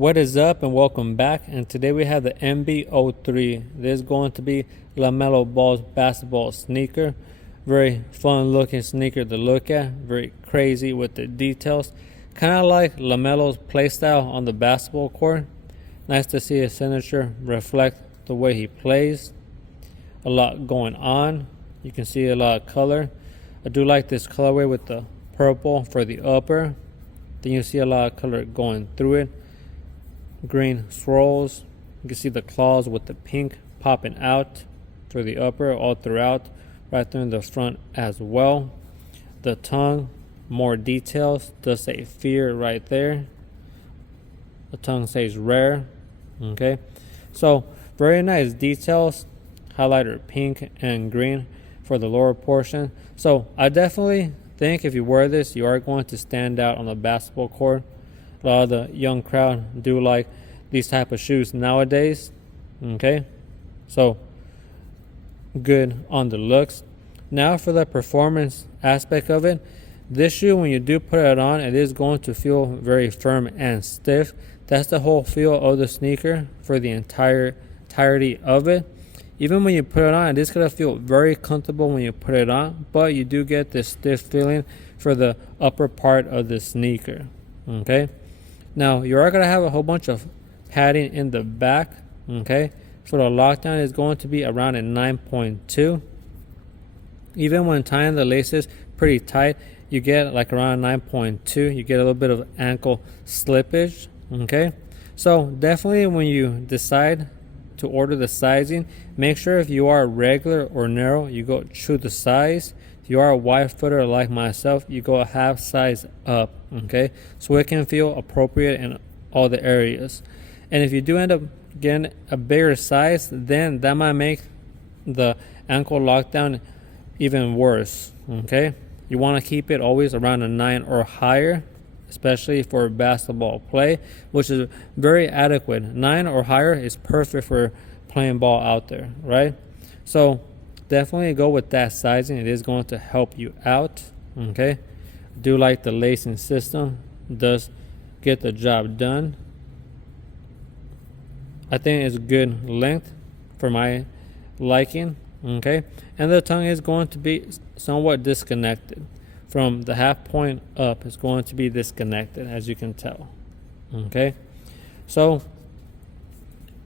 What is up and welcome back, and today we have the MB.03. This is going to be LaMelo Ball's basketball sneaker. Very fun looking sneaker to look at, very crazy with the details. Kind of like LaMelo's playstyle on the basketball court. Nice to see his signature reflect the way he plays. A lot going on. You can see a lot of color. I do like this colorway with the purple for the upper. Then you see a lot of color going through it. Green swirls. You can see the claws with the pink popping out for the upper all throughout, right there in the front as well. The tongue, more details, does say fear right there. The tongue says rare. Okay, so very nice details, highlighter pink and green for the lower portion. So I definitely think if you wear this, you are going to stand out on the basketball court. A lot of the young crowd do like these type of shoes nowadays. Okay, so good on the looks. Now for the performance aspect of it, this shoe, when you do put it on, it is going to feel very firm and stiff. That's the whole feel of the sneaker for the entirety of it. Even when you put it on, it is going to feel very comfortable when you put it on, but you do get this stiff feeling for the upper part of the sneaker. Okay, now you are going to have a whole bunch of padding in the back. Okay, for the lockdown is going to be around a 9.2. Even when tying the laces pretty tight, you get like around 9.2. You get a little bit of ankle slippage. Okay, so definitely when you decide to order the sizing, make sure if you are regular or narrow, you go true the size. If you are a wide footer like myself, you go a half size up. Okay, so it can feel appropriate in all the areas. And if you do end up getting a bigger size, then that might make the ankle lockdown even worse. Okay, you want to keep it always around a 9 or higher, especially for basketball play, which is very adequate. 9 or higher is perfect for playing ball out there, right? So definitely go with that sizing. It is going to help you out. Okay, do like the lacing system, does get the job done. I think it's good length for my liking. Okay, and the tongue is going to be somewhat disconnected from the half point up. It's going to be disconnected, as you can tell. Okay, so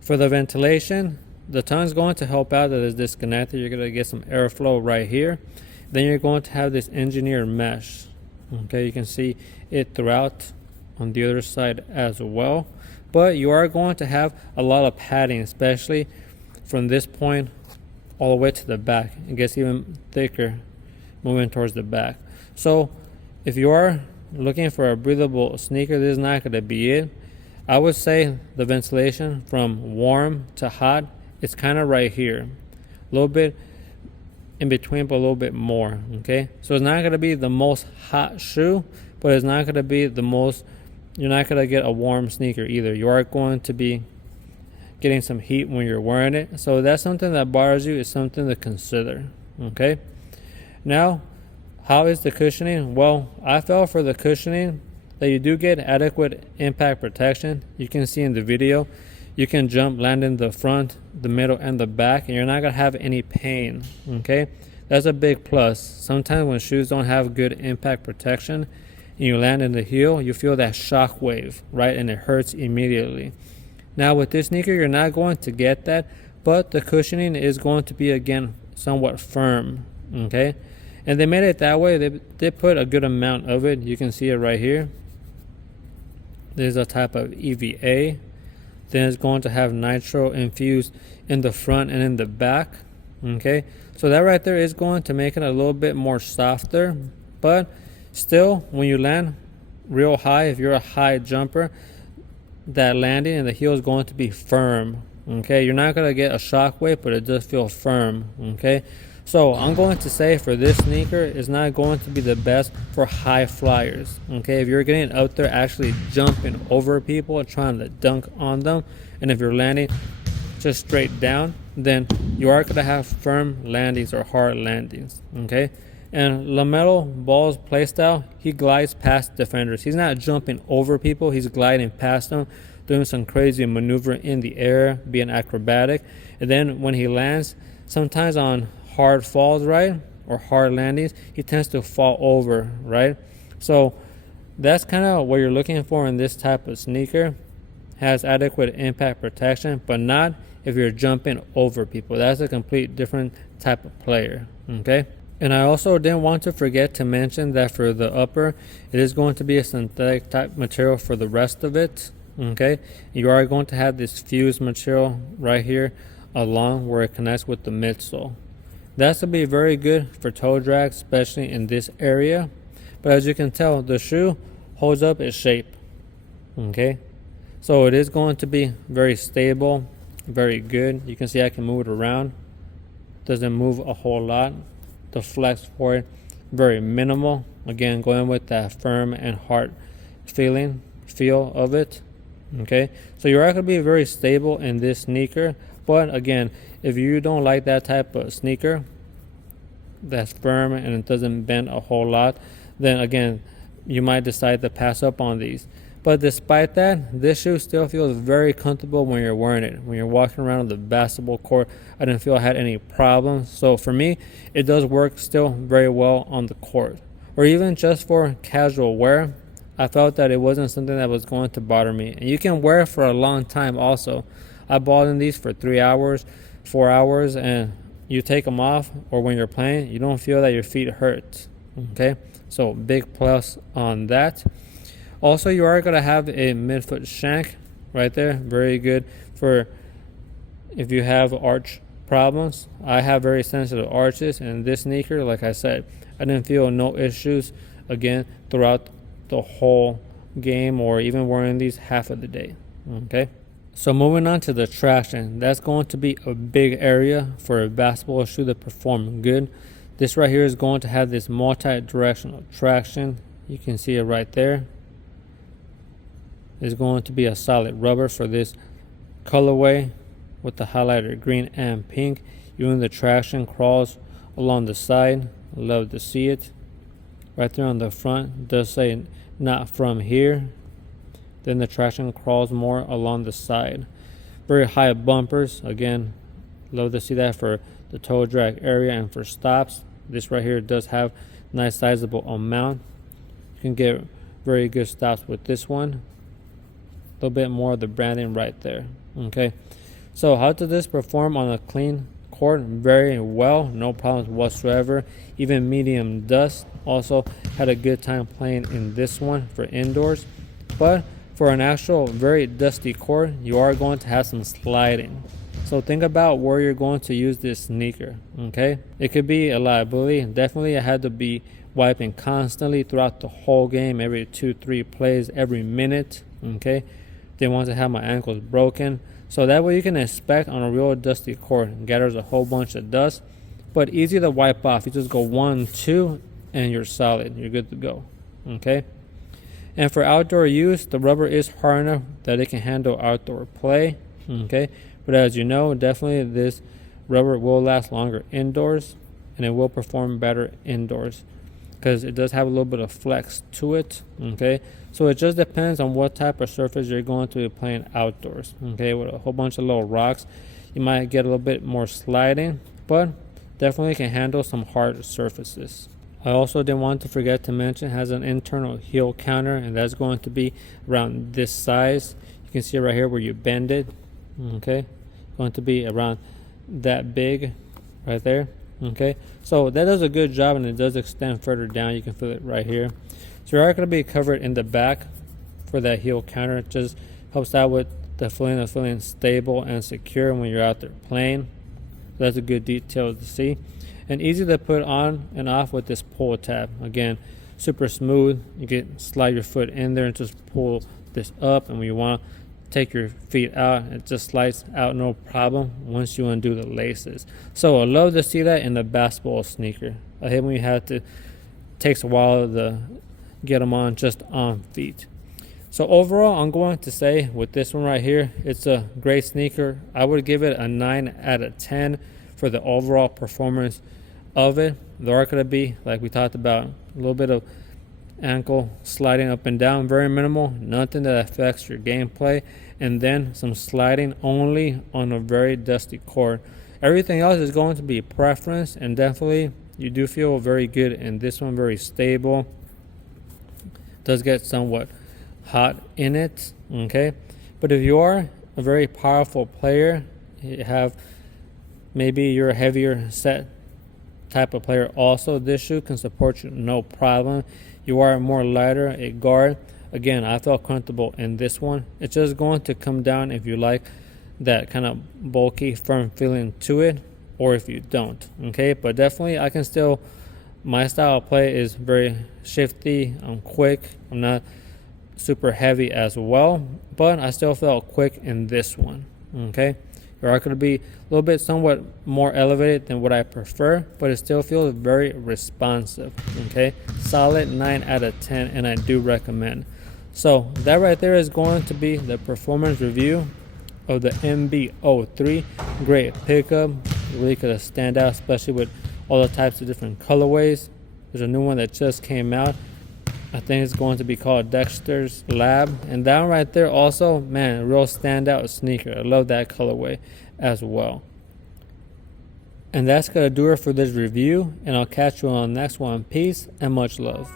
for the ventilation, the tongue is going to help out that it's disconnected. You're going to get some airflow right here. Then you're going to have this engineered mesh. Okay, you can see it throughout on the other side as well, but you are going to have a lot of padding, especially from this point all the way to the back. It gets even thicker moving towards the back. So if you are looking for a breathable sneaker, this is not going to be it. I would say the ventilation from warm to hot, it's kind of right here, a little bit in between, but a little bit more. Okay, so it's not going to be the most hot shoe, but it's not going to be the most, you're not going to get a warm sneaker either. You are going to be getting some heat when you're wearing it. So that's something that bothers you, is something to consider. Okay, now how is the cushioning? Well, I felt for the cushioning that you do get adequate impact protection. You can see in the video, you can jump, land in the front, the middle, and the back, and you're not gonna have any pain. Okay, that's a big plus. Sometimes when shoes don't have good impact protection and you land in the heel, you feel that shock wave, right? And it hurts immediately. Now with this sneaker, you're not going to get that, but the cushioning is going to be, again, somewhat firm. Okay, and they made it that way. They put a good amount of it. You can see it right here. There's a type of EVA. Then it's going to have nitro infused in the front and in the back. Okay, so that right there is going to make it a little bit more softer, but still, when you land real high, if you're a high jumper, that landing and the heel is going to be firm. Okay, you're not going to get a shock wave, but it does feel firm. Okay, so I'm going to say for this sneaker, it's not going to be the best for high flyers. Okay, if you're getting out there actually jumping over people and trying to dunk on them, and if you're landing just straight down, then you are going to have firm landings or hard landings. Okay, And LaMelo Ball's playstyle, he glides past defenders. He's not jumping over people, he's gliding past them. doing some crazy maneuver in the air, being acrobatic. And then when he lands, sometimes on hard falls, right, or hard landings, he tends to fall over, right? So that's kind of what you're looking for in this type of sneaker. Has adequate impact protection, but not if you're jumping over people. That's a complete different type of player, okay? And I also didn't want to forget to mention that for the upper, it is going to be a synthetic type material for the rest of it, okay? You are going to have this fused material right here along where it connects with the midsole. That's to be very good for toe drag, especially in this area. But as you can tell, the shoe holds up its shape, okay? So it is going to be very stable, very good. You can see I can move it around. Doesn't move a whole lot. The flex for it, very minimal. Again, going with that firm and hard feel of it. Okay, so you're going to be very stable in this sneaker. But again, if you don't like that type of sneaker that's firm and it doesn't bend a whole lot, then again, you might decide to pass up on these. But despite that, this shoe still feels very comfortable when you're wearing it. When you're walking around the basketball court, I didn't feel I had any problems. So for me, it does work still very well on the court. Or even just for casual wear, I felt that it wasn't something that was going to bother me. And you can wear it for a long time also. I bought in these for 3 hours, 4 hours, and you take them off, or when you're playing, you don't feel that your feet hurt. Okay, so big plus on that. Also, you are going to have a midfoot shank right there. Very good for if you have arch problems. I have very sensitive arches, and this sneaker, like I said, I didn't feel no issues again throughout the whole game or even wearing these half of the day. Okay, so moving on to the traction, that's going to be a big area for a basketball shoe to perform good. This right here is going to have this multi-directional traction. You can see it right there. Is going to be a solid rubber for this colorway with the highlighter green and pink. Even the traction crawls along the side. Love to see it. Right there on the front, it does say not from here. Then the traction crawls more along the side. Very high bumpers. Again, love to see that for the toe drag area and for stops. This right here does have nice sizable amount. You can get very good stops with this one. A little bit more of the branding right there. Okay, so how did this perform on a clean court? Very well, no problems whatsoever. Even medium dust. Also had a good time playing in this one for indoors. But for an actual very dusty court, you are going to have some sliding. So think about where you're going to use this sneaker. Okay, it could be a liability. Definitely I had to be wiping constantly throughout the whole game, every 2-3 plays, every minute. Okay, didn't want to have my ankles broken. So that way you can expect on a real dusty court. It gathers a whole bunch of dust, but easy to wipe off. You just go 1, 2, and you're solid. You're good to go. Okay. And for outdoor use, the rubber is hard enough that it can handle outdoor play. Okay. But as you know, definitely this rubber will last longer indoors, and it will perform better indoors because it does have a little bit of flex to it. Okay. So it just depends on what type of surface you're going to be playing outdoors. Okay, with a whole bunch of little rocks, you might get a little bit more sliding, but definitely can handle some hard surfaces. I also didn't want to forget to mention it has an internal heel counter, and that's going to be around this size. You can see right here where you bend it. Okay, going to be around that big right there. Okay, so that does a good job, and it does extend further down. You can feel it right here. So you're going to be covered in the back for that heel counter. It just helps out with the feeling of feeling stable and secure when you're out there playing. So that's a good detail to see. And easy to put on and off with this pull tab. Again, super smooth. You can slide your foot in there and just pull this up. And when you want to take your feet out, it just slides out no problem once you undo the laces. So I love to see that in the basketball sneaker. I hate when you have to, takes a while to get them on just on feet. So overall, I'm going to say with this one right here, it's a great sneaker. I would give it a 9 out of 10 for the overall performance of it. There are going to be, like we talked about, a little bit of ankle sliding up and down, very minimal, nothing that affects your gameplay, and then some sliding only on a very dusty court. Everything else is going to be preference, and definitely you do feel very good in this one, very stable. Does get somewhat hot in it, okay? But if you are a very powerful player, you have maybe you're a heavier set type of player also, this shoe can support you no problem. You are more lighter, a guard, again, I felt comfortable in this one. It's just going to come down if you like that kind of bulky, firm feeling to it, or if you don't, okay? But definitely I can still, my style of play is very shifty, I'm quick, I'm not super heavy as well, but I still felt quick in this one, okay? You are going to be a little bit somewhat more elevated than what I prefer, but it still feels very responsive, okay? Solid 9 out of 10, and I do recommend. So that right there is going to be the performance review of the MB.03. Great pickup, really could have stand out, especially with all the types of different colorways. There's a new one that just came out. I think it's going to be called Dexter's Lab. And that one right there also, man, a real standout sneaker. I love that colorway as well. And that's going to do it for this review. And I'll catch you on the next one. Peace and much love.